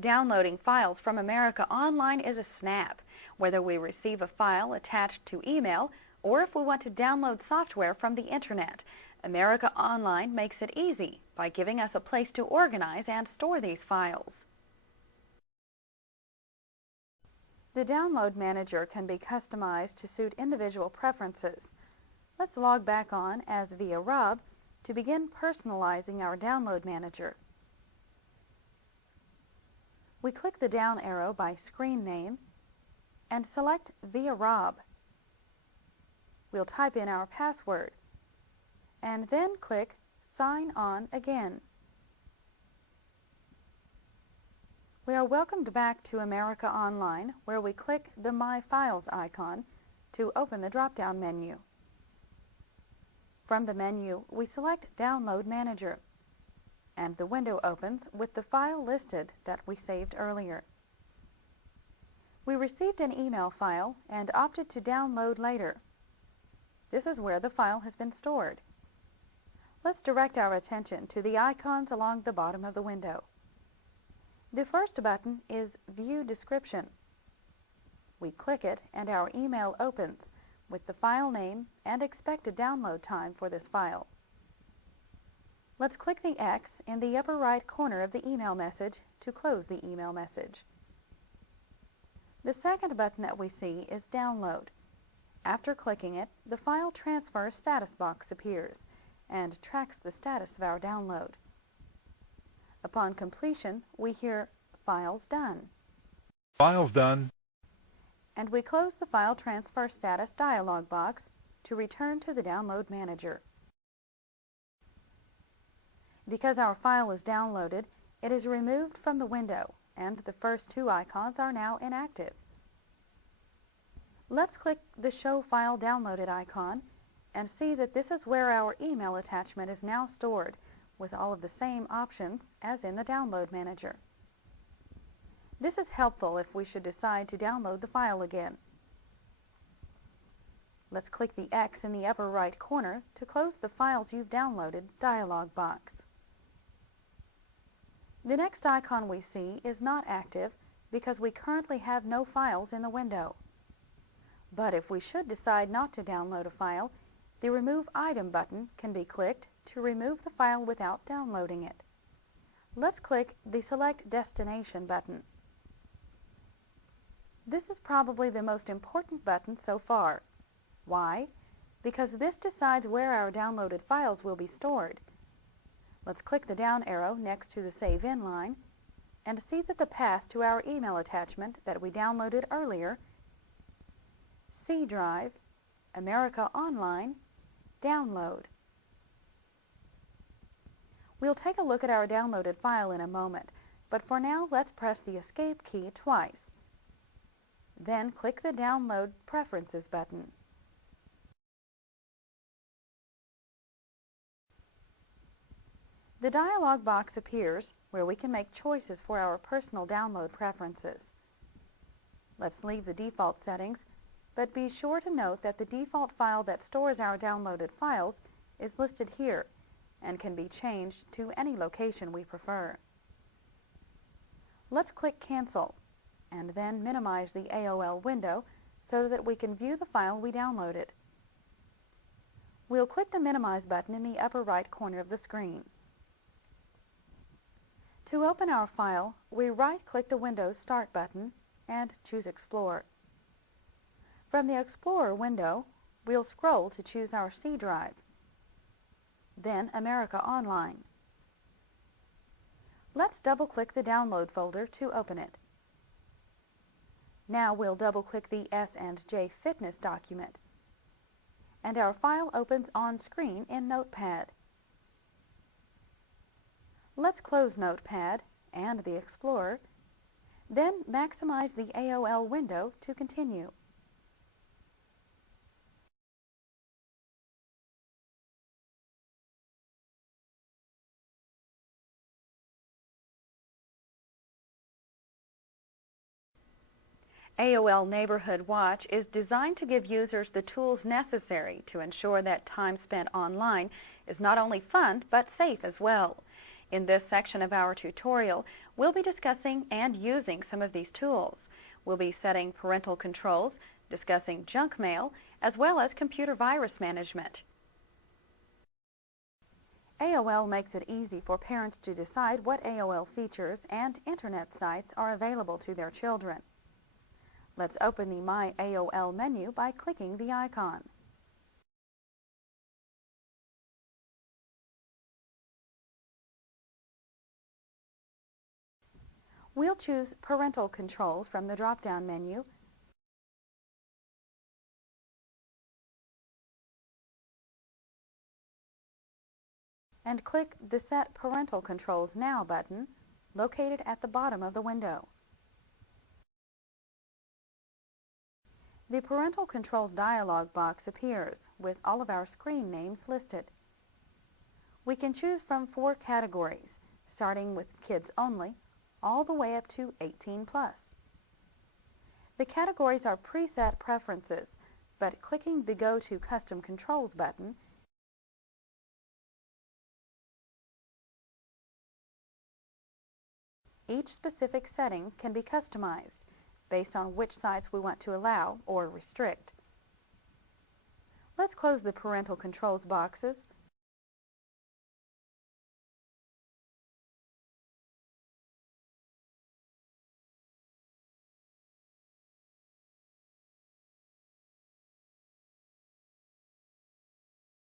Downloading files from America Online is a snap, whether we receive a file attached to email or if we want to download software from the Internet. America Online makes it easy by giving us a place to organize and store these files. The Download Manager can be customized to suit individual preferences. Let's log back on as Viagrafix to begin personalizing our Download Manager. We click the down arrow by screen name and select Viagrafix. We'll type in our password and then click Sign On again. We are welcomed back to America Online, where we click the My Files icon to open the drop-down menu. From the menu, we select Download Manager, and the window opens with the file listed that we saved earlier. We received an email file and opted to download later. This is where the file has been stored. Let's direct our attention to the icons along the bottom of the window. The first button is View Description. We click it and our email opens with the file name and expected download time for this file. Let's click the X in the upper right corner of the email message to close the email message. The second button that we see is Download. After clicking it, the File Transfer status box appears and tracks the status of our download. Upon completion, we hear Files Done. Files done. And we close the File Transfer Status dialog box to return to the Download Manager. Because our file is downloaded, it is removed from the window, and the first two icons are now inactive. Let's click the Show File Downloaded icon and see that this is where our email attachment is now stored, with all of the same options as in the Download Manager. This is helpful if we should decide to download the file again. Let's click the X in the upper right corner to close the Files You've Downloaded dialog box. The next icon we see is not active because we currently have no files in the window. But if we should decide not to download a file, the Remove Item button can be clicked to remove the file without downloading it. Let's click the Select Destination button. This is probably the most important button so far. Why? Because this decides where our downloaded files will be stored. Let's click the down arrow next to the Save In line and see that the path to our email attachment that we downloaded earlier, C Drive, America Online, Download. We'll take a look at our downloaded file in a moment, but for now let's press the Escape key twice. Then click the Download Preferences button. The dialog box appears where we can make choices for our personal download preferences. Let's leave the default settings, but be sure to note that the default file that stores our downloaded files is listed here and can be changed to any location we prefer. Let's click Cancel and then minimize the AOL window so that we can view the file we downloaded. We'll click the Minimize button in the upper right corner of the screen. To open our file, we right-click the Windows Start button and choose Explore. From the Explorer window, we'll scroll to choose our C drive, then America Online. Let's double-click the Download folder to open it. Now we'll double-click the S&J Fitness document, and our file opens on screen in Notepad. Let's close Notepad and the Explorer, then maximize the AOL window to continue. AOL Neighborhood Watch is designed to give users the tools necessary to ensure that time spent online is not only fun but safe as well. In this section of our tutorial, we'll be discussing and using some of these tools. We'll be setting parental controls, discussing junk mail, as well as computer virus management. AOL makes it easy for parents to decide what AOL features and Internet sites are available to their children. Let's open the My AOL menu by clicking the icon. We'll choose Parental Controls from the drop-down menu and click the Set Parental Controls Now button located at the bottom of the window. The Parental Controls dialog box appears with all of our screen names listed. We can choose from 4 categories, starting with Kids Only, all the way up to 18+. The categories are preset preferences, but clicking the Go to Custom Controls button each specific setting can be customized based on which sites we want to allow or restrict. Let's close the Parental Controls boxes